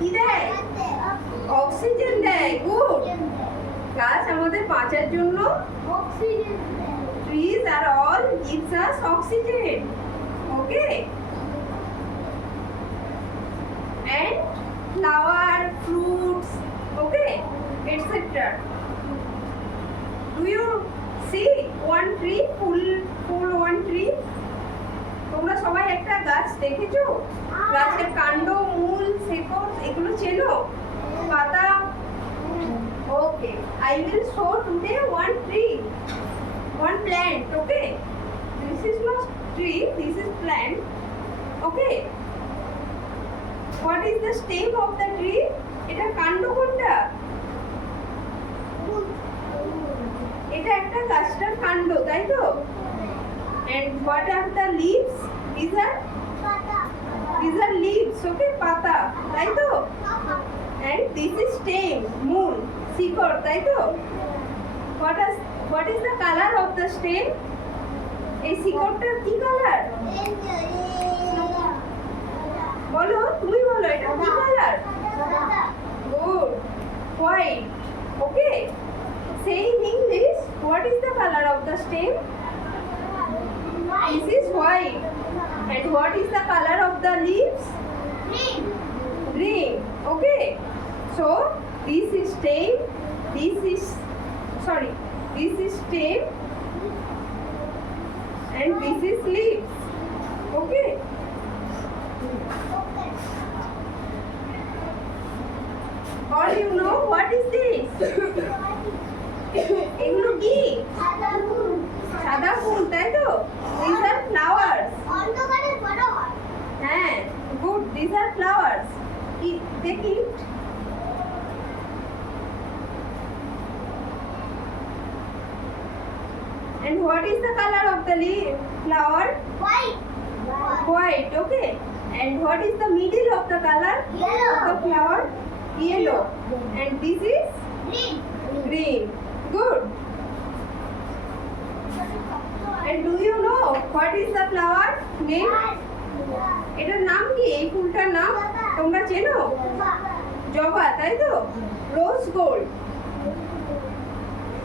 কি দেয়? অক্সিজেন দেয়। গুড। গাছ আমাদের বাঁচার জন্য অক্সিজেন দেয়। trees are all gives us oxygen. Okay. And flower, fruits, okay, etc. Do you see one tree, full one tree? তোমরা সবাই একটা গাছ দেখেছো? গাছের কাণ্ড, মূল, শেকড় এগুলো চেনো? পাতা? Okay. I will show today one tree, one plant. Okay. This is not tree. This is plant. Okay. What is the stem of the tree? এটা কাণ্ড কোনটা? এটা একটা গাছটার কাণ্ড, তাই তো? And what are the leaves? These are leaves, okay? পাতা, তাই তো? And this is stem, মূল, শিকড়, তাই তো? What is the color of the stem? এই শিকড়টার কি কালার? বলো, তুমি বলো, এটা কি colour? Good. White. Okay. Say in English, what is the color of the stem? This is white. And what is the color of the leaves? Green. Okay. So this is stem. This is stem. And this is leaves. Okay. All you know what is this? এগুলো কি? সাদা ফুল, তাই তো? These are flowers. হ্যাঁ, good. These are flowers. Take it. And what is the color of the flower? White. Okay. And what is the middle of the color of the flower? Yellow. And this is green. Good. And do you know what is the flower name? এটার নাম কি? এই ফুলটার নাম তোমরা চেনো? জবা, তাই তো? Rose gold.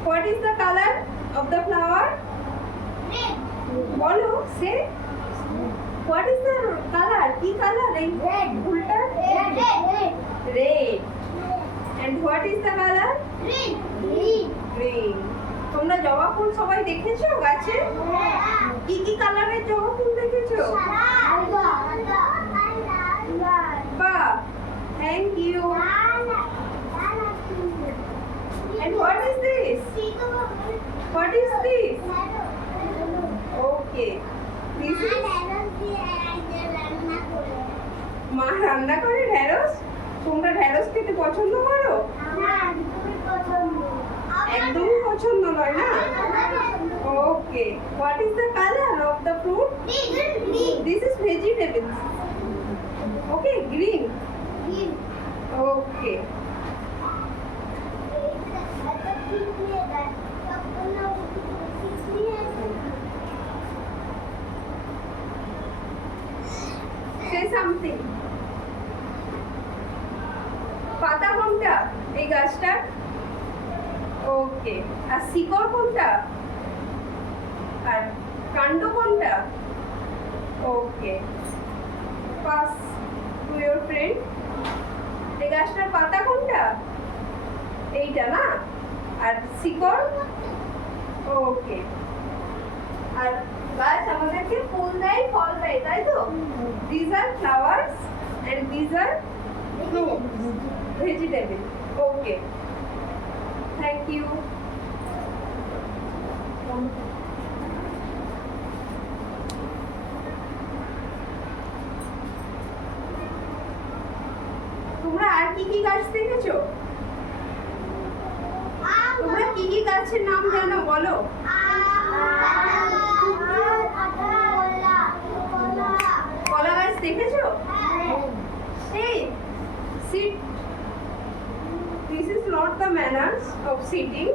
What is the color of the flower? বলো, say. What is the color? কি কালার এই ফুলটা? Red. And what is the color? Green. তোমরা জবা ফুল সবাই দেখেছো গাছে? কি কি কালারের জবা ফুল দেখেছো? বাহ, thank you. And what is this? What is this? Okay. This is মা রান্না করে ঢেঁড়স? তোমরা ঢেঁড়স খেতে পছন্দ করো? একদমই পছন্দ নয় না? Okay. What is the color of the fruit? This is vegetables. Okay, green. Okay. Say something. পাতা কোনটা এই গাছটার? ওকে. আর শিকড় কোনটা? আর কাণ্ড কোনটা? Okay. Pass to your friend. এই গাছটার পাতা কোনটা? এইটা না? আর শিকড়? ওকে. আর গাছ আমাদেরকে ফুল দেয়, ফল দেয়, তাই তো? These are flowers and these are fruits, vegetable. Okay. Thank you. তোমরা আর কি কি গাছ দেখেছো? তোমরা কি কি গাছের নাম জানো বলো? কলা গাছ দেখেছো? Hey, sit. This is not the manners of sitting.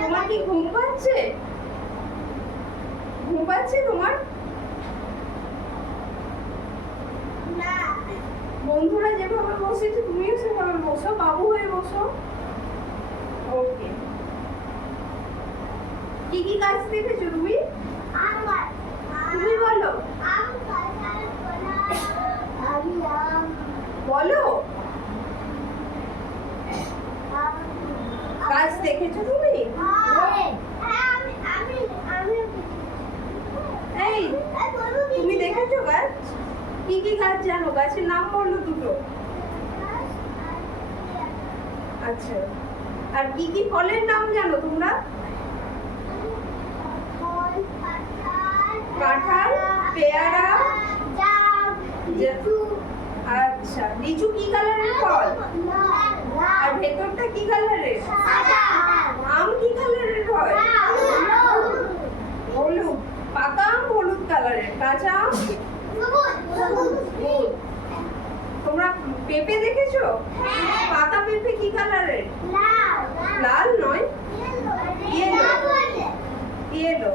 তোমার কি ঘুম পাচ্ছে? ঘুম পাচ্ছে তোমার? বন্ধুরা যেভাবে বসেছে তুমিও সেভাবে বসো, বাবু হয়ে বসো। ওকে, কি কি গাছ দেখেছো তুমি? তুমি বলো, বলো গাছ দেখেছো তুমি? এই তুমি দেখেছো গাছ? কি কি গাছ জানো? গাছের নাম বলো দুটো। আচ্ছা, আর কি কি ফলের নাম জানো তোমরা? কাঁঠাল, পেয়ারা, আচ্ছা, লিচু কি কালারের ফল? আর ভেতরটা কি কালারের? আম কি কালারের হয়? হলুদ। পাকা আম হলুদ কালারের, কাঁচা আম হলুদ। তোমরা পেঁপে দেখেছো? পাকা পেঁপে কি কালারের? লাল নয়, ইয়েলো। ইয়েলো।